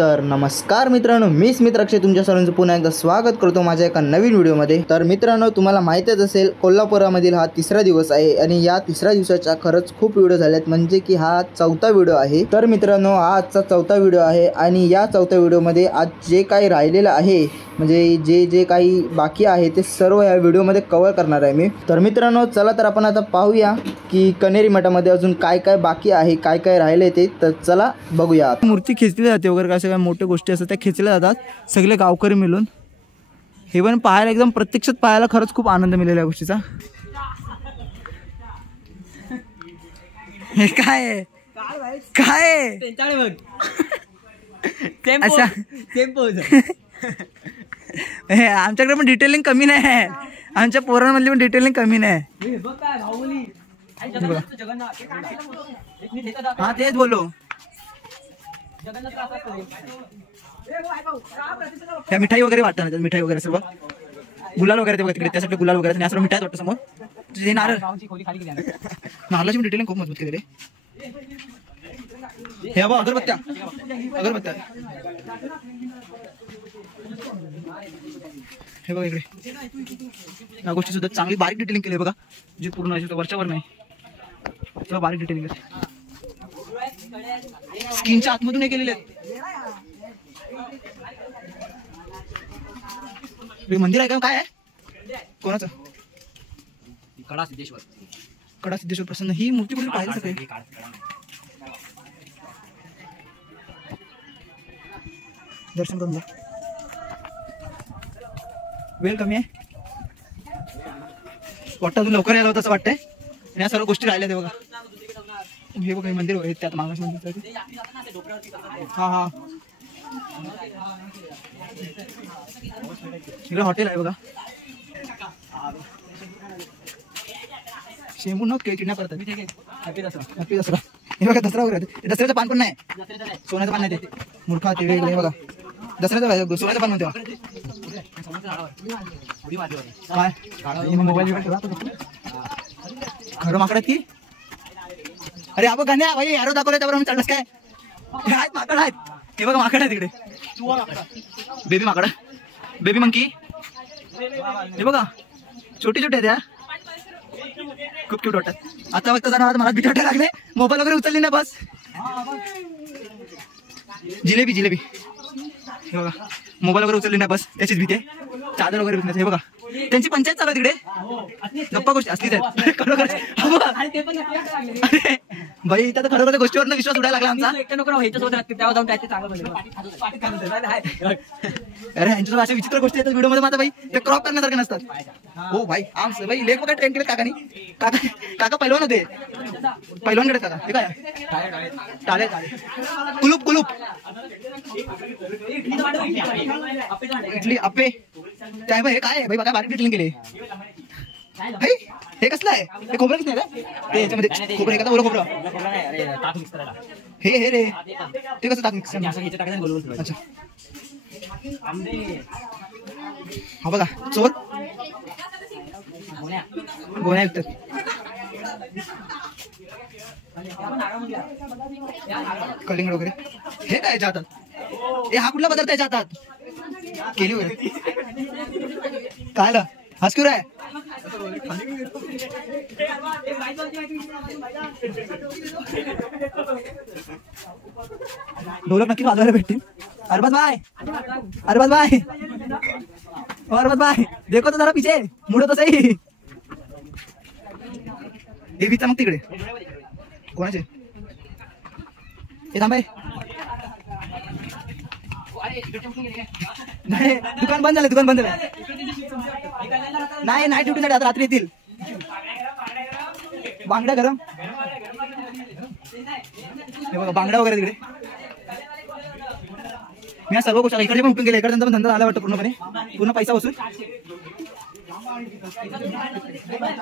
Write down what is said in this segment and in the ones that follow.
तर नमस्कार मित्रांनो, मी स्मित अक्षय तुमच्या सर्वांचं पुन्हा एकदा स्वागत करतो माझ्या एका नवीन व्हिडिओमध्ये। तर मित्रांनो, तुम्हाला माहितीच असेल कोल्हापुरामधील हा तिसरा दिवस आहे आणि या तिसऱ्या दिवसाच्या खरंच खूप व्हिडिओ झालेत, म्हणजे की हा चौथा व्हिडिओ आहे। तर मित्रांनो, हा आजचा चौथा व्हिडिओ आहे आणि या चौथ्या व्हिडिओमध्ये आज जे काही राहिलेलं आहे, म्हणजे जे काही बाकी आहे ते सर्व या व्हिडिओमध्ये कव्हर करणार आहे मी। तर मित्रांनो, चला तर आपण आता पाहूया की कन्हेरी मठामध्ये अजून काय काय बाकी आहे, काय काय राहिले ते। तर चला बघूया। मूर्ती खेचली जाते वगैरे, अशा काही मोठ्या गोष्टी असतात त्या खेचल्या जातात सगळे गावकरी मिळून। हे पण पाहायला एकदम प्रत्यक्षात पाहायला खरंच खूप आनंद मिळाला या गोष्टीचा। हे काय आहे? काय आहे? अच्छा, हे आमच्याकडे पण डिटेलिंग कमी नाही आहे, आमच्या पोरांमधली पण डिटेलिंग कमी नाही। हा तेच बोलो, त्या मिठाई वगैरे वाटतात, मिठाई वगैरे सर्व गुलाल वगैरे ते बघा तिकडे, त्यासाठी गुलाल वगैरे आणि सर्व मिठाई वाटतं समोर। जे नारळ, नारळाची पण डिटेलिंग खूप मजबूत केलेली आहे। हे बघा अगरबत्त्या, अगरबत्त्या हे बघा इकडे, या गोष्टी सुद्धा चांगली बारीक डिटेलिंग केली आहे बघा, जी पूर्ण वरच्यावर नाही, तेव्हा बारीक डिटेलिंग आहे। स्किनच्या आतमधून हे केलेले आहेत। मंदिर आहे का, काय आहे, कोणाचं? कडा सिद्धेश्वर, कडा सिद्धेश्वर प्रसन्न। ही मूर्ती कुठे पाहायला सगळे? दर्शन करून जा, वेळ कमी आहे वाटतं, तू लवकर यायला होतं असं वाटतंय। या सर्व गोष्टी राहिल्या ते बघा, हे बघा मंदिर वगैरे, त्यात मागास मंदिर। हा हा, इकडे हॉटेल आहे बघा, शेंबू न किडनॅप करतात। हॅपी दसरा, हे बघा दसरा वगैरे, दसऱ्याचं पान पण नाही, सोन्याचं पान नाही ते मूर्खा, ते वेगळे बघा, दसऱ्याचं सोन्याचं पान म्हणते काय मोबाईल खरं माकडात की? अरे आपण गाण्या भाई यारो दाखवलं त्यावर आम्ही चाललंस काय? आहेत माकड आहेत, हे बघा माकड आहे तिकडे, बेबी माकड, बेबी मंकी, हे बघा छोटी छोटी आहेत त्या, खूप क्यूट वाटतात। आता बघता जाणार मला भीती वाटायला लागले, मोबाईल वगैरे उचलली ना बस। जिलेबी जिलेबी, हे बघा मोबाईल वगैरे उचलली ना बस, त्याचीच भीती आहे। चादर वगैरे विकण्याचं, हे बघा त्यांची पंचायत चालू आहे तिकडे, गप्पा गोष्टी असलीच आहेत खरोखर। भाई इथं तर खरोखर गोष्टीवर विश्वास उडायला लागला आमचा। अरे यांच्यासोबत अशा विचित्र गोष्टी येतात व्हिडिओ मध्ये मात्र, भाई ते क्रॉप करण्यासारखे नसतात। हो भाई आमचं भाई लेख वगैरे ट्रेन केले काकानी, काका पैलवान होते, पैलवानकडे काका। हे काय टाळे, कुलूप कुलूप, इडली अप्पे, काय भाई, हे काय भाई बघा बारीक डिटेलिंग केले। हे कसलं आहे? हे खोबरं किती आहे का ते याच्यामध्ये? खोबरं हे का ओलं खोबरं? हे रे ते कसं टाक मिक्स? अच्छा, हा बघा चोर गोण्या विकतात। कलिंगड वगैरे, हे काय याच्या हातात? हे हा कुठला पदार्थ याच्या हातात? केली वगैरे काय ला हसक्यूर आहे? ढोलक नक्की वाजवायला भेटतील। अरबाज भाई, अरबाज भाई, अरबाज भाई देखो तो जरा पीछे मुड़ो तो सही। हे विचा मग तिकडे कोणाचे? हे थांबाय, नाही दुकान बंद झालं, दुकान बंद झालं, नाही नाईट ड्युटी साठी आता रात्री येतील। बांगड्या गरम, हे बघा बांगड्या वगैरे तिकडे। मी या सर्व गोष्टी इकडे पण उठून गेले, इकडे पण धंदा झाला वाटतं पूर्णपणे, पूर्ण पैसा वसूल।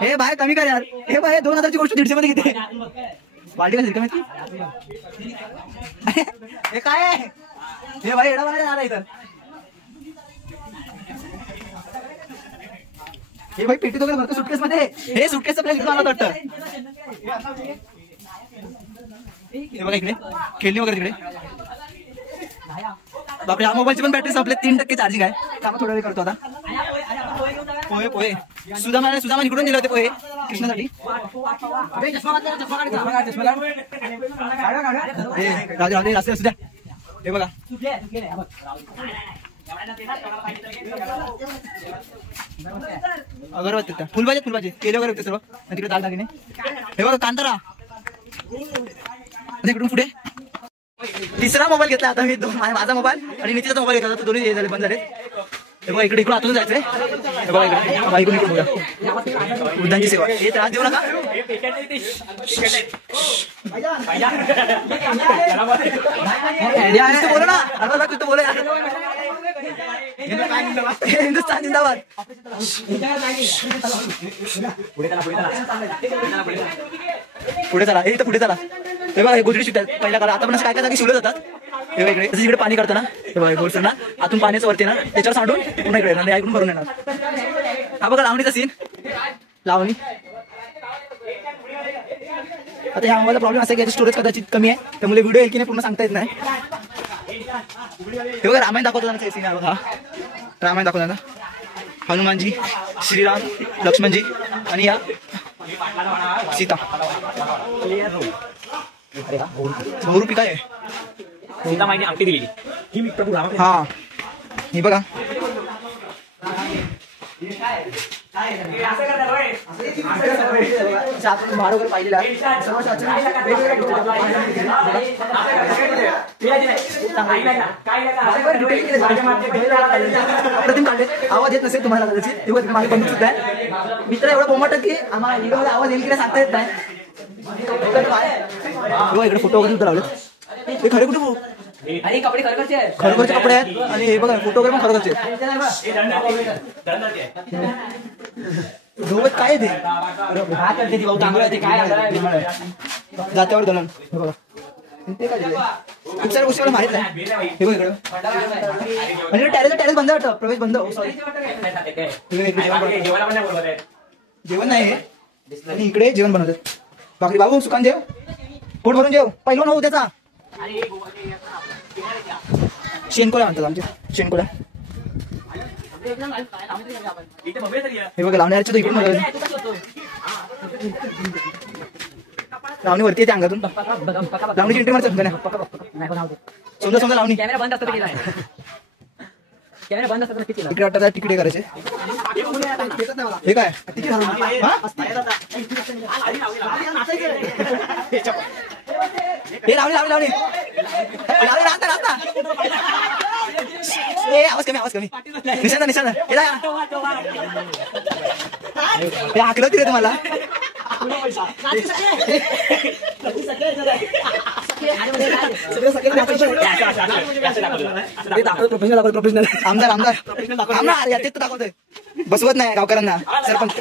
हे बाहेर कमी कर यार, हे बाहेर 2000ची गोष्ट 150 मध्ये घेते, वाढली का सिरका माहिती? हे काय आहे? हे भाई एडा बनायला आला इथं, हे भाई पेटी वगैरे भरतो सुटकेस मध्ये, हे सुटकेसचा प्लॅन घेऊन आला वाटतं। हे बघा इकडे खेळणी वगैरे तिकडे, बापरे, हा मोबाईलची पण बॅटरी संपले, 3% चार्जिंग आहे. काम थोडा वेळ करतो आता. पोहे पोहे सुदामा इकडून दिले होते पोहे कृष्णासाठी. राहू दे असू द्या. हे बघा अगरबत्ती फुलभाजी केले वगैरे होते सर्व. तिकडे दाल दागिने. हे बघा कांतारा. इकडून पुढे तिसरा मोबाईल घेतला आता मी. माझा मोबाईल आणि नितीचा मोबाईल घेतला, दोन्ही हे झाले बंद झाले. हे बघा इकडे आतून जायचंय. हे बघा इकडे इकडून वृद्धांची सेवा. हे त्रास देऊ नका. बोला ना, तू बोला. हिंदुस्तान जिंदाबाद. पुढे चला. हे तर पुढे चला. हे बघा हे गोजडी शिवतात पहिल्या काळात. आता पण काय काय जागी शिवले जातात. हे बघा इकडे इकडे पाणी काढताना हे बघा गोलसर ना आतून पाण्याचं वरती ना त्याच्यावर सांडून पुन्हा इकडे येणार, ऐकून भरून येणार. हा बघा लावणीचा सीन. लावणी आता ह्या मोबाईलचा प्रॉब्लेम असा आहे की याची स्टोरेज कदाचित कमी आहे, त्यामुळे व्हिडिओ येईल की नाही पूर्ण सांगता येत नाही. हे बघा रामायण दाखवताना सीन आहे बघा. रामायण दाखवताना हनुमानजी, श्रीराम, लक्ष्मणजी आणि या सीता. बहुरूपी काय आहे? सीता माईने अंगठी दिलेली ही मी प्रभू राम. हा हे बघा पाहिलेला आवाज येत नसेल तुम्हाला कदाचित. माझे बंधू सुद्धा आहे मित्र एवढं बोमटत की आम्हाला आवाज येईल की नाही सांगता येत नाही. इकडे फोटो वगैरे लावले. हे खरे कुठे कपडे खरोखरचे कपडे आहेत आणि हे बघा फोटो वगैरे पण खरोखरचे. धोबत काय ते जात्यावर दलन. हे बघा खूप साऱ्या गोष्टी मला माहित नाही. हे बघ इकडं म्हणजे टॅरेस बंद वाटतं, प्रवेश बंद. जेवण नाही आणि इकडे जेवण बनवतात. बाकी बाबू सुकान जेव, पोट भरून जेव. पहिला नव्हतं त्याचा शेणकोळ्या म्हणतात आमच्या. शेणकोळ्या हे बघा लावण्याच्या तो इकडून लावणी वरती येते अंगातून. लावणीची एंट्री मारतात समजा समजा लावणी. कॅमेरा बंद असतो तिकडे वाटतात तिकडे करायचे. हे काय हे लावणी लावणी लावणी लावणी राहता राहता. आवाज कमी निशांत हे आकलं रे तुम्हाला. प्रोफेशनल आमदार याच्यात तर दाखवतोय. बसवत नाही गावकऱ्यांना सरपंच.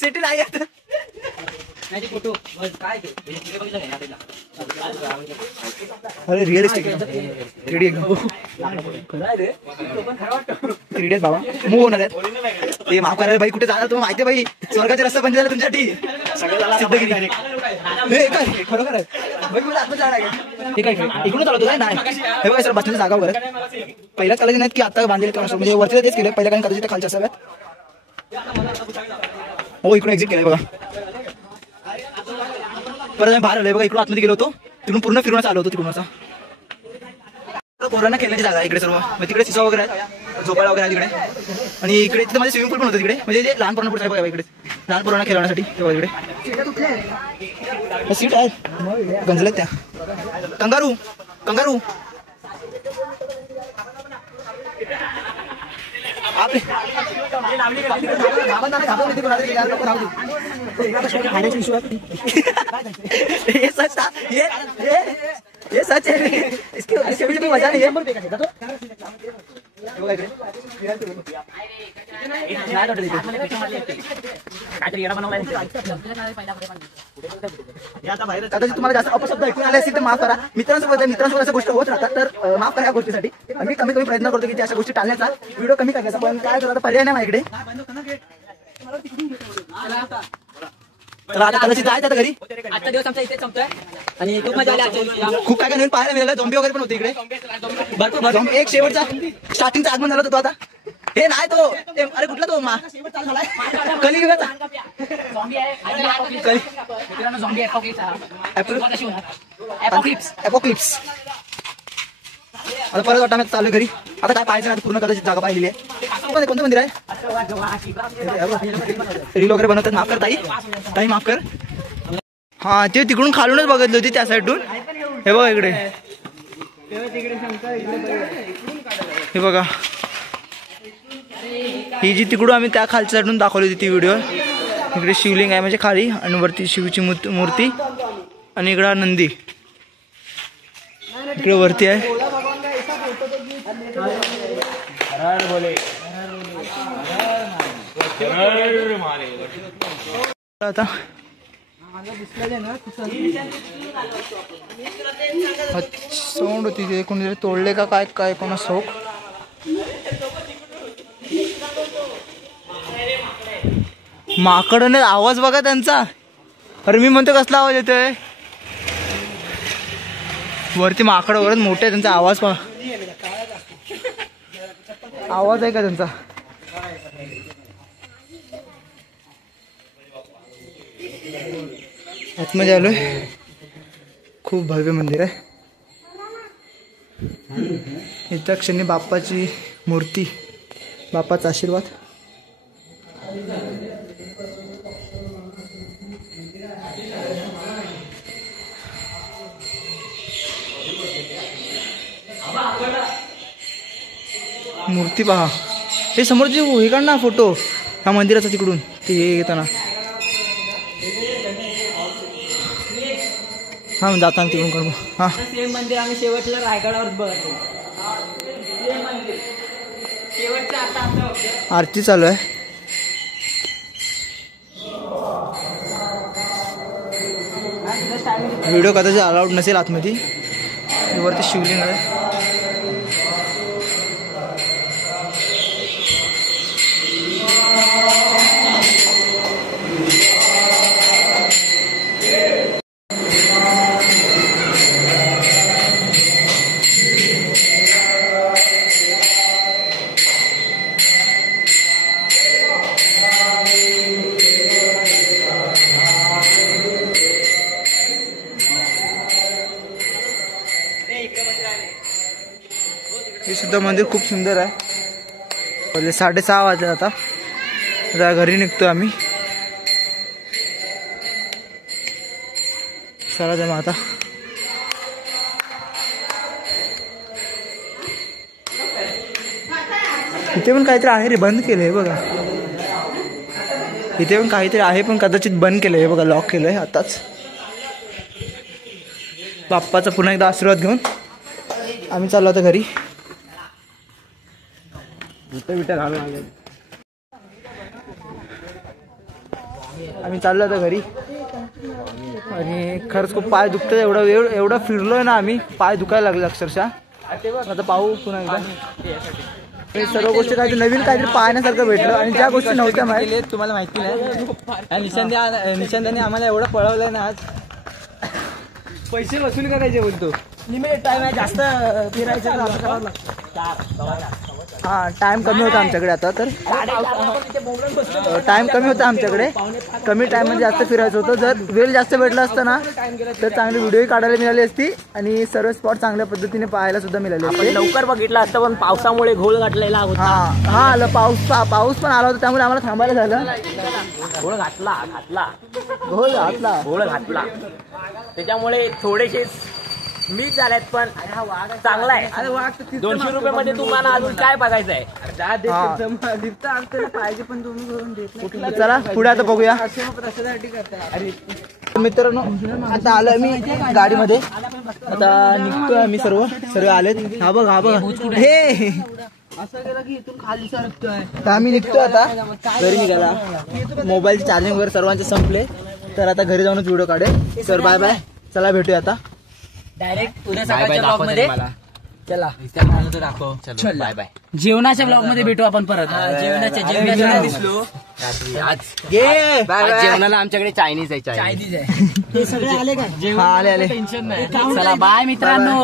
सिटी नाही येत. अरे रिअलिस्टिक 3D एकदम 3D बाबा. मूव होणार आहेत ते. माफ करायला भाई कुठे जाणार तुम्हाला माहिती आहे भाई. स्वर्गाचे रस्ता बंद झाला तुमच्यासाठी. सिद्धगिरी हे काय खरोखर आहे भाई. मला आत्मच जाणार आहे. हे काय इकडून चालवतो काय नाही. हे बघा सर बसण्याची जागा वगैरे पहिल्या कॉलेज नाहीत की आता बांधलेले म्हणजे वरती तेच केलं. पहिल्या काही कदाचित खालच्या असाव्यात. हो इकडून एक्झिट केलंय बघा. परत आम्ही बाहेर आलोय बघा. इकडून आतमध्ये गेलो होतो, तिकडून पूर्ण फिरून आलो होतो. तिकडून असा पोरांना खेळण्याची जागा आहे इकडे सर्व. तिकडे सिसा वगैरे आहे, झोपाळा वगैरे आहे तिकडे. आणि इकडे तिथे माझे स्विमिंग पूल पण होतं तिकडे. म्हणजे जे लहान पोरांना बघा इकडे लहान पोरांना खेळण्यासाठी. तेव्हा इकडे सीट आहे गंजलेत त्या. कंगारू कंगारू आपले ये सच था. ये सच है. इसके बीच में मजा नहीं है. तुम्हाला जास्त अपशब्द ऐकून आले असतील तर माफ करा. मित्रांसोबत अशा गोष्टी होत राहतात तर माफ करा या गोष्टीसाठी. आम्ही कमी प्रयत्न करतो की अशा गोष्टी टाळण्याचा, व्हिडिओ कमी करण्याचा. पण काय करतो पर्याय नाही माझ्याकडे. तर आता कदाचित जायचं आता घरी. आजचा दिवस आमचा इथे संपतोय आणि खूप मजा आली आजच्या दिवशी. खूप काय काय नवीन पाहायला मिळालं. झोंबी वगैरे पण होते इकडे भरपूर. एक शेवटचा स्टार्टिंगचा आगमन झालं होतं. आता हे नाही तो अरे कुठला तो कलियुगाचा एपोक्लिप्स. आता परत वाटतं आम्ही चालू घरी. आता काय पाहायचं नाही, पूर्ण कदाचित जागा पाहिलेली आहे. कोणतं मंदिर आहे? रील वगैरे बनवतात. माफ कर ताई, ताई माफ कर. हा ते तिकडून खालूनच बघितली होती त्या साईडून. हे बघा इकडे, हे बघा ही जी तिकडून आम्ही त्या खालच्या साईडून दाखवली होती ती व्हिडिओ. इकडे शिवलिंग आहे म्हणजे खाली, आणि वरती शिवची मूर्ती, आणि इकडे नंदी इकडे वरती आहे. आता साऊंड होती ते कोणीतरी तोडले का काय काय कोणा शोक. माकडने आवाज बघा त्यांचा. अरे मी म्हणतो कसला आवाज येतोय. वरती माकड वरच मोठे, त्यांचा आवाज पहा. आवाज आहे का त्यांचा. आतमध्ये आलोय. खूप भव्य मंदिर आहे. इथं क्षणी बाप्पाची मूर्ती, बाप्पाचा आशीर्वाद. मूर्ती पहा. हे समोरची हे काढ ना फोटो ह्या मंदिराचा तिकडून ते येताना. हा जाताना तिकडून करू. हा सेम मंदिर आम्ही शेवटच्या रायगडावर बघतो. आरती चालू आहे. व्हिडिओ कदाचित अलाउड नसेल आतमध्ये. वरती शिवलिंग आहे. हे सुद्धा मंदिर खूप सुंदर आहे. पहिले 6:30 वाजले. आता घरी निघतोय आम्ही. चला जमा आता. इथे पण काहीतरी आहे रे, बंद केलंय बघा. इथे पण काहीतरी आहे पण कदाचित बंद केलंय बघा, लॉक केलंय आताच. बाप्पाचा पुन्हा एकदा आशीर्वाद घेऊन आम्ही चाललो आता घरी. आम्ही चाललो आता घरी. आणि खरंच खूप पाय दुखतात. एवढा फिरलोय ना आम्ही, पाय दुखायला लागले अक्षरशः. आता पाहू पुन्हा एकदा. हे सर्व गोष्टी काहीतरी नवीन काहीतरी पाहण्यासारखं भेटलं. आणि ज्या गोष्टी नव्हत्या माहिती तुम्हाला माहिती नाही. निशांताने आम्हाला एवढं पळवलंय ना आज. पैसे वसूल करायचे बोलतो. लिमिटेड टाइम आहे, जास्त फिरायचं. हा टाइम कमी होता आमच्याकडे आता. तर टाइम कमी होता आमच्याकडे. कमी टाइम मध्ये जास्त फिरायचं होतं. जर वेळ जास्त भेटला असता ना तर चांगली व्हिडिओही काढायला मिळाली असती आणि सर्व स्पॉट चांगल्या पद्धतीने पाहायला सुद्धा मिळाले असते. लवकर बघितलं असतं पण पावसामुळे घोळ घातलेला होता. हा आलं पाऊस पण आला होता, त्यामुळे आम्हाला थांबायला झालं. घोळ घातला घोळ घातला. त्याच्यामुळे थोडेसे मिस झालेत पण चांगला आहे. 200 रुपये मध्ये तुम्हाला अजून काय बघायचं आहे. चला पुढे आता बघूया. मित्रांनो आता आलोय मी गाडीमध्ये. आता निघतोय आम्ही. सर्व आलेत. हा बघ हे आम्ही निघतोय आता घरी. निघाला मोबाईलचे चार्जिंग वगैरे सर्वांचे संपले. तर आता घरी जाऊनच व्हिडिओ काढेल. तर बाय बाय. चला भेटूया आता डायरेक्ट उद्या सकाळच्या ब्लॉग मध्ये. चला चलो बाय बाय. जेवणाच्या ब्लॉग मध्ये भेटू आपण परत. जेवणाच्या दिसलो आज जेवणाला आमच्याकडे चायनीज आहे. चायनीज आहे. हे सगळे आले काय? आले टेन्शन नाही. चला बाय मित्रांनो.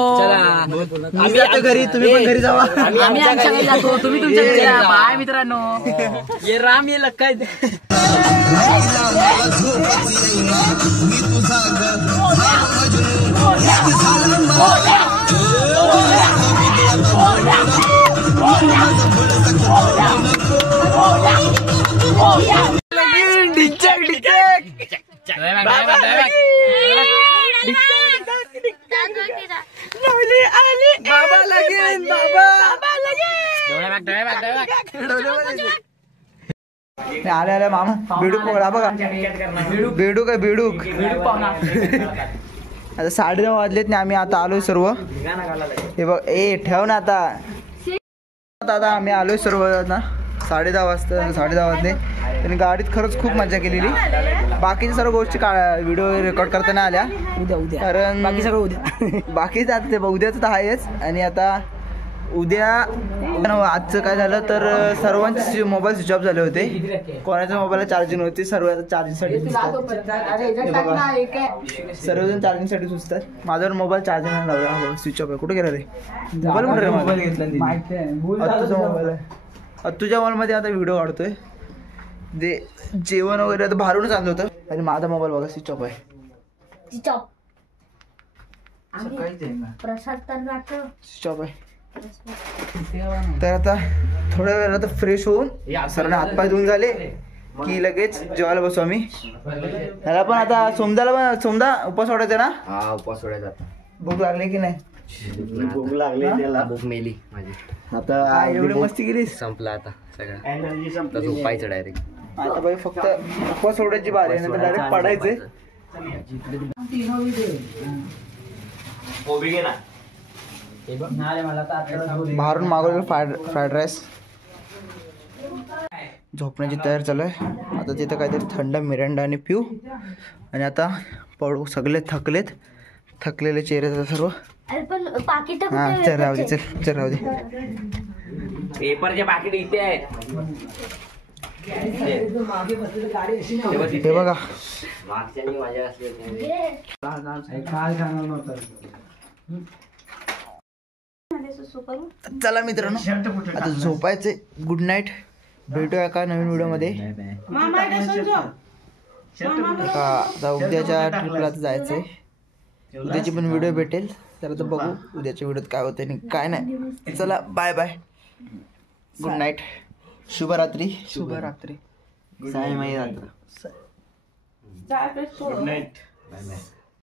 आम्ही आता घरी, तुम्ही पण घरी जावा. आम्ही आमच्या घरी जातो, तुम्ही तुमच्या घरी जा. बाय मित्रांनो. ये राम ये लक्का. बाबा लगीन, बाबा आले आले मामा. बेडूक पकडा बघा. बेडूक आहे बेडूक. आता 9:30 वाजलेत ना. आम्ही आता आलोय सर्व. हे बघ ठेव ना आता. आता आम्ही आलोय सर्व ना. 10:30 वाजता 10:30 वाजले. त्यांनी गाडीत खरंच खूप मजा केलेली. बाकीच्या सर्व गोष्टी व्हिडिओ रेकॉर्ड करताना आल्या. उद्या कारण बाकी सगळं उद्या. बाकीच आता ते उद्याच तर आहेच. आणि आता उद्या आजचं काय झालं तर सर्वांचे मोबाईल स्विच ऑफ झाले होते. कोणाच्या मोबाईलला चार्जिंग होती. सर्व आता चार्जिंगसाठी सर्वजण चार्जिंगसाठी सुचतात. माझ्यावर मोबाईल चार्जिंग नाही लावला. स्विच ऑफ आहे. कुठे गेला रे मोबाईल? कुठे रे मोबाईल घेतला? तुझा मोबाईल आहे. तुझ्या मोबाईलमध्ये आता व्हिडिओ काढतोय. ते जेवण वगैरे आता बाहेरूनच आणलं होतं. आणि माझा मोबाईल बघा स्विच ऑफ आहे. स्विच ऑफ आहे. तर आता थोड्या वेळात फ्रेश होऊन सर्वांना हातपाय धुवून झाले की लगेच जेवायला बसू आम्ही. त्याला पण आता सोमदा उपवास सोडायचा ना. हा उपवास सोडायचा. भूक लागली की नाही? भूक लागली त्याला. भूक मेली माझी. आता एवढी मस्ती केली. संपला आता सगळं. झोपायचं डायरेक्ट. आता बाई फक्त उपवास सोडायची बारी आहे. नंतर डायरेक्ट पडायचे. बाहेरून मागवलेलं फ्राईड राईस. झोपण्याची तयारी चालू आहे. आता तिथं काहीतरी थंड मिरांडा आणि पिऊ. आणि आता पडू. सगळे थकलेले चेहरे सर्व. हा चल राहू दे. चल राहू दे. पेपरचे पाकिट इथे आहेत. हे बघा. चला मित्रांनो आता झोपायचे. Good night. भेटूया का नवीन व्हिडिओमध्ये. आता उद्याच्या ट्रिपला जायचंय. उद्याची पण व्हिडिओ भेटेल. तर आता बघू उद्याच्या व्हिडिओत काय होतं आणि काय नाही. चला बाय बाय. Good night. शुभरात्री. शुभरात्री. साई माई रात्र. Good night. Bye bye.